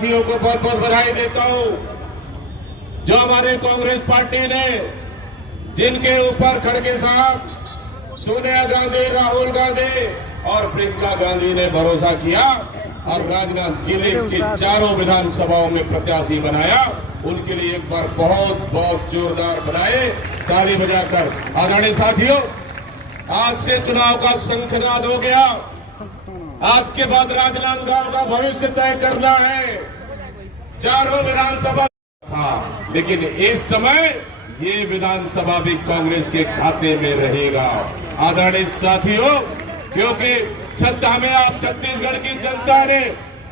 साथियों को बहुत बहुत बधाई देता हूं, जो हमारे कांग्रेस पार्टी ने जिनके ऊपर खड़गे साहब, सोनिया गांधी, राहुल गांधी और प्रियंका गांधी ने भरोसा किया और राजनाथ जिले के चारों विधानसभाओं में प्रत्याशी बनाया, उनके लिए एक बार बहुत बहुत जोरदार बनाए ताली बजाकर। आदरणीय साथियों, आज से चुनाव का शंखनाद हो गया। आज के बाद राजनांदगांव का भविष्य तय करना है। चारों विधानसभा था, लेकिन इस समय ये विधानसभा भी कांग्रेस के खाते में रहेगा। आदरणीय साथियों, क्योंकि हमें आप छत्तीसगढ़ की जनता ने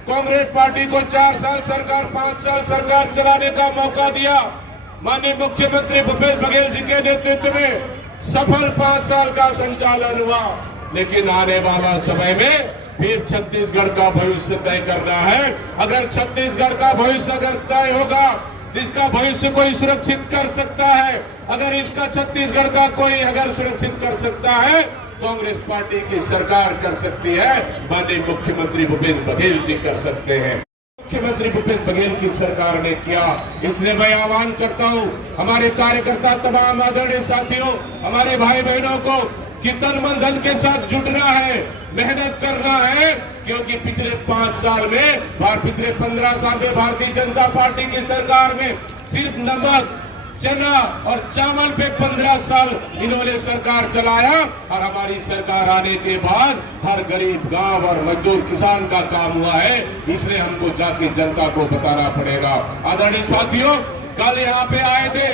कांग्रेस पार्टी को 4 साल सरकार, 5 साल सरकार चलाने का मौका दिया। माननीय मुख्यमंत्री भूपेश बघेल जी के नेतृत्व में सफल 5 साल का संचालन हुआ, लेकिन आने वाला समय में फिर छत्तीसगढ़ का भविष्य तय करना है। अगर छत्तीसगढ़ का भविष्य अगर तय होगा, इसका भविष्य कोई सुरक्षित कर सकता है, अगर इसका छत्तीसगढ़ का कोई अगर सुरक्षित कर सकता है, कांग्रेस पार्टी की सरकार कर सकती है, माननीय मुख्यमंत्री भूपेश बघेल जी कर सकते हैं। मुख्यमंत्री भूपेश बघेल की सरकार ने किया, इसलिए मैं आह्वान करता हूं हमारे कार्यकर्ता, तमाम आदरणीय साथियों, हमारे भाई बहनों को कि तन मन धन के साथ जुटना है, मेहनत करना है, क्योंकि पिछले 5 साल में, पिछले 15 साल में भारतीय जनता पार्टी की सरकार में सिर्फ नमक, चना और चावल पे 15 साल इन्होंने सरकार चलाया, और हमारी सरकार आने के बाद हर गरीब गांव और मजदूर किसान का काम हुआ है। इसलिए हमको जाके जनता को बताना पड़ेगा। आदरणीय साथियों, कल यहाँ पे आए थे,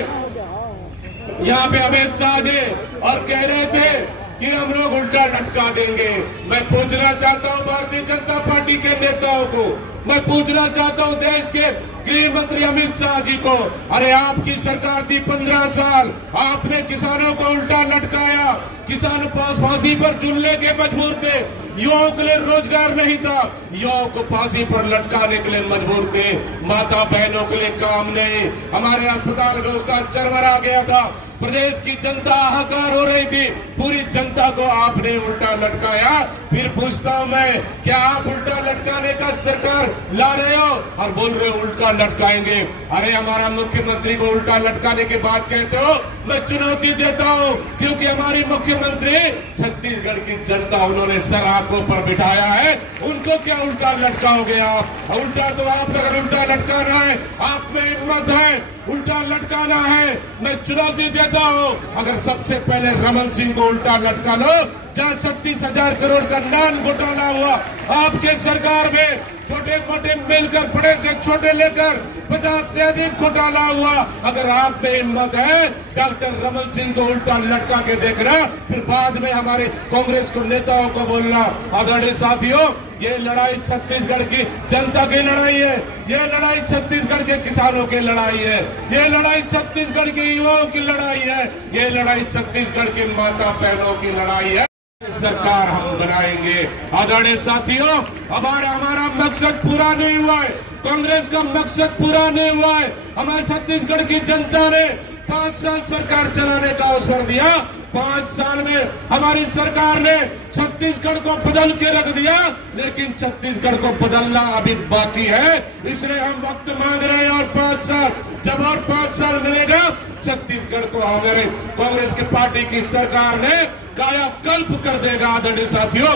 यहाँ पे अमित शाह जी, और कह रहे थे कि हम लोग उल्टा लटका देंगे। मैं पूछना चाहता हूँ भारतीय जनता पार्टी के नेताओं को, मैं पूछना चाहता हूँ देश के गृह मंत्री अमित शाह जी को, अरे आपकी सरकार थी 15 साल, आपने किसानों को उल्टा लटकाया, किसान फांसी पर झूलने के मजबूर थे, युवाओं के लिए रोजगार नहीं था, युवाओं को फांसी पर लटकाने के लिए मजबूर थे, माता बहनों के लिए काम नहीं, हमारे अस्पताल में उसका चरमरा गया था, प्रदेश की जनता हाहाकार हो रही थी, पूरी जनता को आपने उल्टा लटकाया। फिर पूछता हूं मैं, क्या आप उल्टा लटकाने का सरकार ला रहे हो और बोल रहे हो उल्टा लटकाएंगे? अरे हमारा मुख्यमंत्री को उल्टा लटकाने के बाद कहते हो मैं चुनौती देता हूं, क्योंकि हमारी मुख्यमंत्री छत्तीसगढ़ की जनता उन्होंने सर आंखों पर बिठाया है, उनको क्या उल्टा लटकाओगे आप? उल्टा तो आप, अगर उल्टा लटकाना है, आप में हिम्मत है, उल्टा लटकाना है, मैं चुनौती देता हूं। अगर सबसे पहले रमन सिंह को उल्टा लटका लो, जहां 36,000 करोड़ का नान घोटाला हुआ आपके सरकार में, छोटे मोटे मिलकर बड़े से छोटे लेकर 50 से अधिक घोटाला हुआ, अगर आप में हिम्मत है डॉक्टर रमन सिंह को उल्टा लटका के देखना, फिर बाद में हमारे कांग्रेस को नेताओं को बोलना। आदरणीय साथियों, ये लड़ाई छत्तीसगढ़ की जनता की लड़ाई है, ये लड़ाई छत्तीसगढ़ के किसानों की लड़ाई है, ये लड़ाई छत्तीसगढ़ के युवाओं की लड़ाई है, ये लड़ाई छत्तीसगढ़ के माता बहनों की लड़ाई है। सरकार हम बनाएंगे। आदरणीय साथियों, हमारा मकसद पूरा नहीं हुआ है, कांग्रेस का मकसद पूरा नहीं हुआ है। हमारे छत्तीसगढ़ की जनता ने 5 साल सरकार चलाने का अवसर दिया, 5 साल में हमारी सरकार ने छत्तीसगढ़ को बदल के रख दिया, लेकिन छत्तीसगढ़ को बदलना अभी बाकी है, इसलिए हम वक्त मांग रहे हैं। और 5 साल, जब और 5 साल मिलेगा, छत्तीसगढ़ को हमारे कांग्रेस की पार्टी की सरकार ने कायाकल्प कर देगा। आदरणीय साथियों,